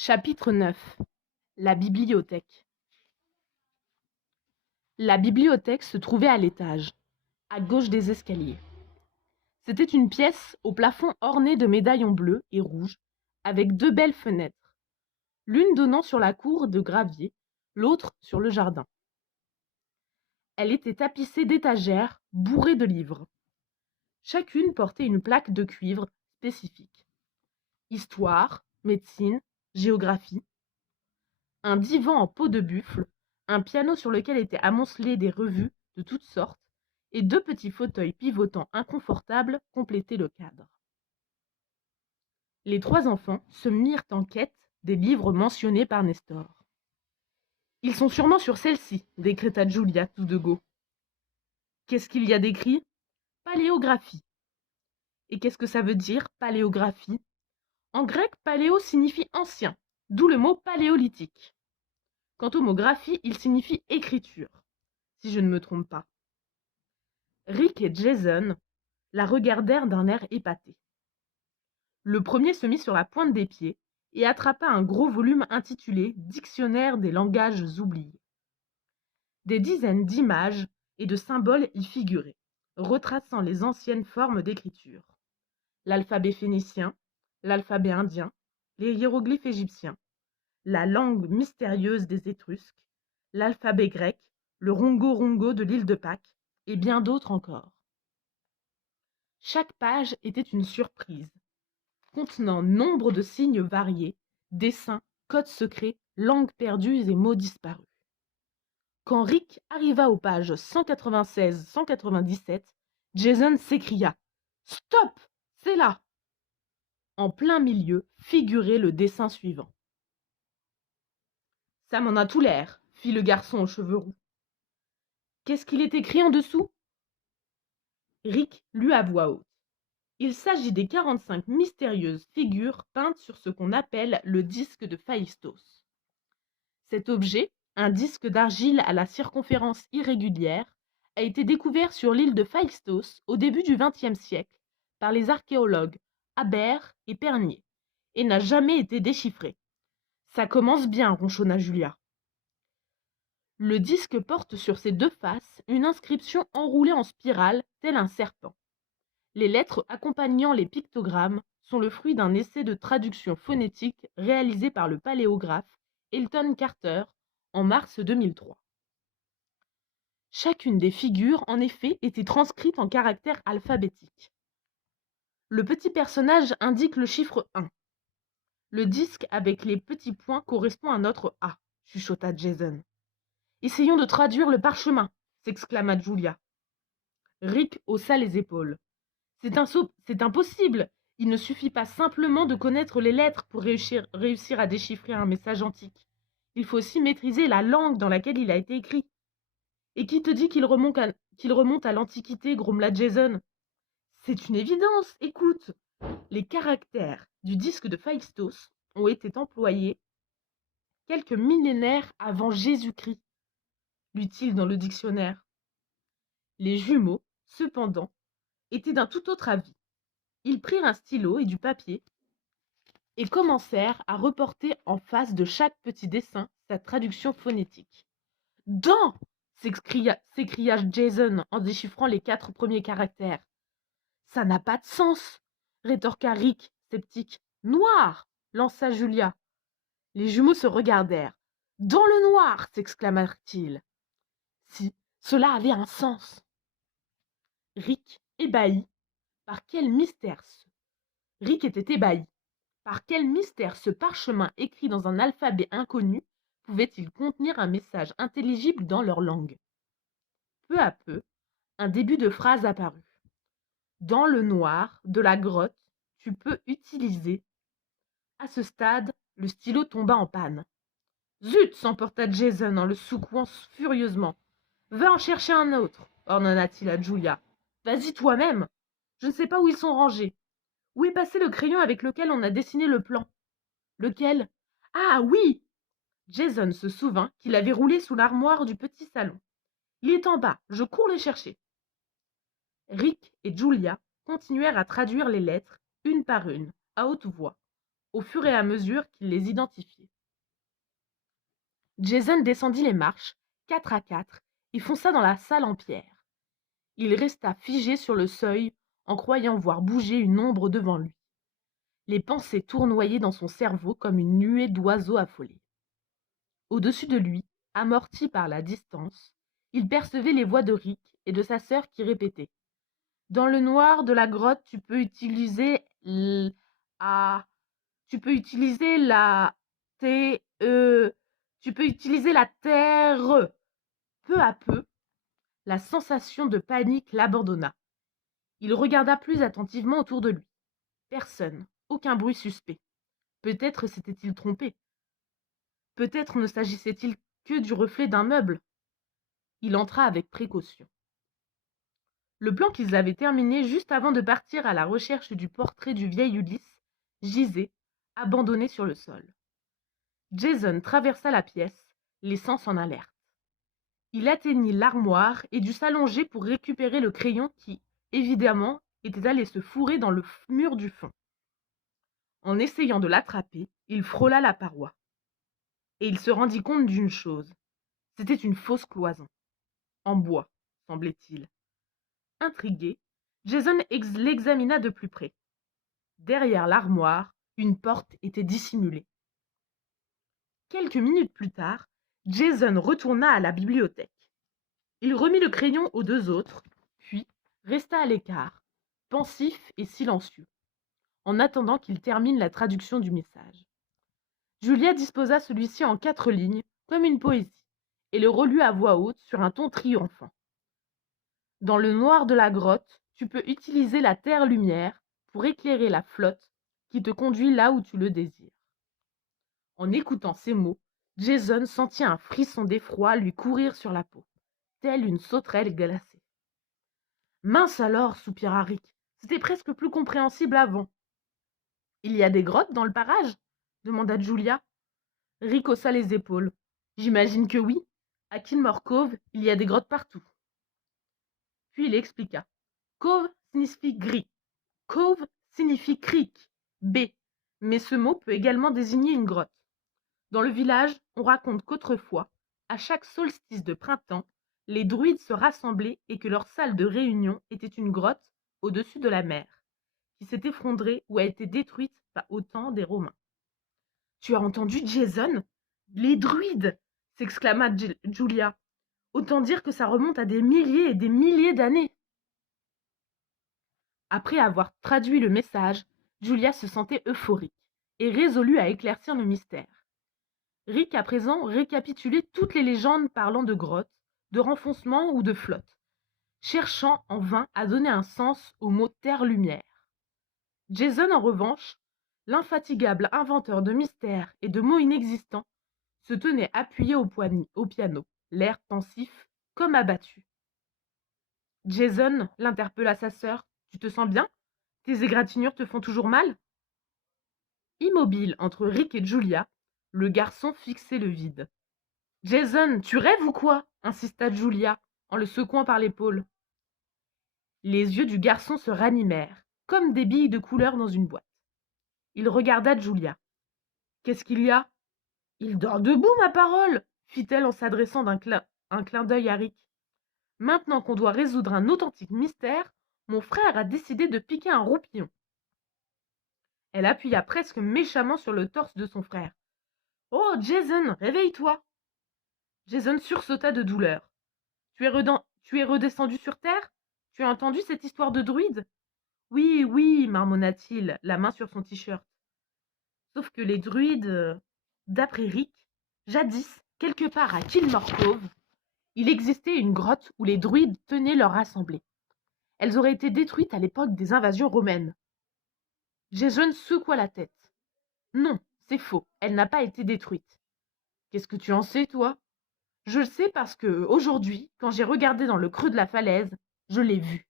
Chapitre 9. La bibliothèque. La bibliothèque se trouvait à l'étage, à gauche des escaliers. C'était une pièce au plafond orné de médaillons bleus et rouges, avec deux belles fenêtres, l'une donnant sur la cour de gravier, l'autre sur le jardin. Elle était tapissée d'étagères bourrées de livres. Chacune portait une plaque de cuivre spécifique. Histoire, médecine, géographie. Un divan en peau de buffle, un piano sur lequel étaient amoncelées des revues de toutes sortes, et deux petits fauteuils pivotants inconfortables complétaient le cadre. Les trois enfants se mirent en quête des livres mentionnés par Nestor. Ils sont sûrement sur celle-ci, décréta Julia tout de go. Qu'est-ce qu'il y a d'écrit? Paléographie. Et qu'est-ce que ça veut dire, paléographie? En grec, paléo signifie ancien, d'où le mot paléolithique. Quant au mot graphie, il signifie écriture, si je ne me trompe pas. Rick et Jason la regardèrent d'un air épaté. Le premier se mit sur la pointe des pieds et attrapa un gros volume intitulé Dictionnaire des langages oubliés. Des dizaines d'images et de symboles y figuraient, retraçant les anciennes formes d'écriture. L'alphabet phénicien, l'alphabet indien, les hiéroglyphes égyptiens, la langue mystérieuse des Étrusques, l'alphabet grec, le rongo-rongo de l'île de Pâques, et bien d'autres encore. Chaque page était une surprise, contenant nombre de signes variés, dessins, codes secrets, langues perdues et mots disparus. Quand Rick arriva aux pages 196-197, Jason s'écria « Stop! C'est là !» En plein milieu figurait le dessin suivant. « Ça m'en a tout l'air !» fit le garçon aux cheveux roux. « Qu'est-ce qu'il est écrit en dessous ?» Rick lut à voix haute. Il s'agit des 45 mystérieuses figures peintes sur ce qu'on appelle le disque de Phaistos. Cet objet, un disque d'argile à la circonférence irrégulière, a été découvert sur l'île de Phaistos au début du XXe siècle par les archéologues Habert et Pernier et n'a jamais été déchiffré. Ça commence bien, ronchonna Julia. Le disque porte sur ses deux faces une inscription enroulée en spirale, tel un serpent. Les lettres accompagnant les pictogrammes sont le fruit d'un essai de traduction phonétique réalisé par le paléographe Elton Carter en mars 2003. Chacune des figures, en effet, était transcrite en caractères alphabétiques. Le petit personnage indique le chiffre 1. Le disque avec les petits points correspond à notre A, chuchota Jason. Essayons de traduire le parchemin, s'exclama Julia. Rick haussa les épaules. C'est impossible. Il ne suffit pas simplement de connaître les lettres pour réussir à déchiffrer un message antique. Il faut aussi maîtriser la langue dans laquelle il a été écrit. Et qui te dit qu'il remonte à l'Antiquité, grommela Jason. C'est une évidence, écoute. Les caractères du disque de Phaistos ont été employés quelques millénaires avant Jésus-Christ, lut-il dans le dictionnaire. Les jumeaux, cependant, étaient d'un tout autre avis. Ils prirent un stylo et du papier et commencèrent à reporter en face de chaque petit dessin sa traduction phonétique. « Dents !» s'écria Jason en déchiffrant les 4 premiers caractères. « Ça n'a pas de sens !» rétorqua Rick, sceptique. « Noir !» lança Julia. Les jumeaux se regardèrent. « Dans le noir !» s'exclamèrent-ils. Si, cela avait un sens. Rick, ébahi, par quel mystère Rick était ébahi. Par quel mystère ce parchemin écrit dans un alphabet inconnu pouvait-il contenir un message intelligible dans leur langue? Peu à peu, un début de phrase apparut. Dans le noir de la grotte, tu peux utiliser. À ce stade, le stylo tomba en panne. Zut, s'emporta Jason en le secouant furieusement. Va en chercher un autre, ordonna-t-il à Julia. Vas-y toi-même. Je ne sais pas où ils sont rangés. Où est passé le crayon avec lequel on a dessiné le plan? Lequel? Ah oui! Jason se souvint qu'il avait roulé sous l'armoire du petit salon. Il est en bas, je cours le chercher. Rick et Julia continuèrent à traduire les lettres, une par une, à haute voix, au fur et à mesure qu'il les identifiait. Jason descendit les marches, 4 à 4, et fonça dans la salle en pierre. Il resta figé sur le seuil, en croyant voir bouger une ombre devant lui. Les pensées tournoyaient dans son cerveau comme une nuée d'oiseaux affolés. Au-dessus de lui, amorti par la distance, il percevait les voix de Rick et de sa sœur qui répétaient: Dans le noir de la grotte, tu peux utiliser tu peux utiliser la tu peux utiliser la terre. Peu à peu, la sensation de panique l'abandonna. Il regarda plus attentivement autour de lui. Personne, aucun bruit suspect. Peut-être s'était-il trompé. Peut-être ne s'agissait-il que du reflet d'un meuble. Il entra avec précaution. Le plan qu'ils avaient terminé juste avant de partir à la recherche du portrait du vieil Ulysse gisait, abandonné sur le sol. Jason traversa la pièce, les sens en alerte. Il atteignit l'armoire et dut s'allonger pour récupérer le crayon qui, évidemment, était allé se fourrer dans le mur du fond. En essayant de l'attraper, il frôla la paroi. Et il se rendit compte d'une chose. C'était une fausse cloison. En bois, semblait-il. Intrigué, Jason l'examina de plus près. Derrière l'armoire, une porte était dissimulée. Quelques minutes plus tard, Jason retourna à la bibliothèque. Il remit le crayon aux deux autres, puis resta à l'écart, pensif et silencieux, en attendant qu'il termine la traduction du message. Julia disposa celui-ci en 4 lignes, comme une poésie, et le relut à voix haute sur un ton triomphant. Dans le noir de la grotte, tu peux utiliser la terre-lumière pour éclairer la flotte qui te conduit là où tu le désires. En écoutant ces mots, Jason sentit un frisson d'effroi lui courir sur la peau, telle une sauterelle glacée. Mince alors, soupira Rick, c'était presque plus compréhensible avant. Il y a des grottes dans le parage demanda Julia. Rick haussa les épaules. J'imagine que oui. À Kilmore Cove, il y a des grottes partout. Puis il expliqua. Cove signifie gris. Cove signifie crique, baie, mais ce mot peut également désigner une grotte. Dans le village, on raconte qu'autrefois, à chaque solstice de printemps, les druides se rassemblaient et que leur salle de réunion était une grotte au-dessus de la mer, qui s'est effondrée ou a été détruite au temps des Romains. Tu as entendu, Jason? Les druides! S'exclama Julia. Autant dire que ça remonte à des milliers et des milliers d'années. Après avoir traduit le message, Julia se sentait euphorique et résolue à éclaircir le mystère. Rick à présent récapitulait toutes les légendes parlant de grottes, de renfoncements ou de flottes, cherchant en vain à donner un sens au mot terre-lumière. Jason, en revanche, l'infatigable inventeur de mystères et de mots inexistants, se tenait appuyé au piano, l'air pensif, comme abattu. Jason, l'interpella sa sœur, tu te sens bien? Tes égratignures te font toujours mal? Immobile entre Rick et Julia, le garçon fixait le vide. Jason, tu rêves ou quoi? Insista Julia, en le secouant par l'épaule. Les yeux du garçon se ranimèrent, comme des billes de couleur dans une boîte. Il regarda Julia. Qu'est-ce qu'il y a? Il dort debout, ma parole, fit-elle en s'adressant un clin d'œil à Rick. Maintenant qu'on doit résoudre un authentique mystère, mon frère a décidé de piquer un roupillon. Elle appuya presque méchamment sur le torse de son frère. Oh, Jason, réveille-toi! Jason sursauta de douleur. Tu es redescendu sur Terre? Tu as entendu cette histoire de druide? Oui, oui, marmonna-t-il, la main sur son t-shirt. Sauf que les druides, d'après Rick, jadis, quelque part à Kilmore Cove, il existait une grotte où les druides tenaient leur assemblée. Elles auraient été détruites à l'époque des invasions romaines. Jason secoua la tête. Non, c'est faux, elle n'a pas été détruite. Qu'est-ce que tu en sais, toi? Je le sais parce que, aujourd'hui, quand j'ai regardé dans le creux de la falaise, je l'ai vue.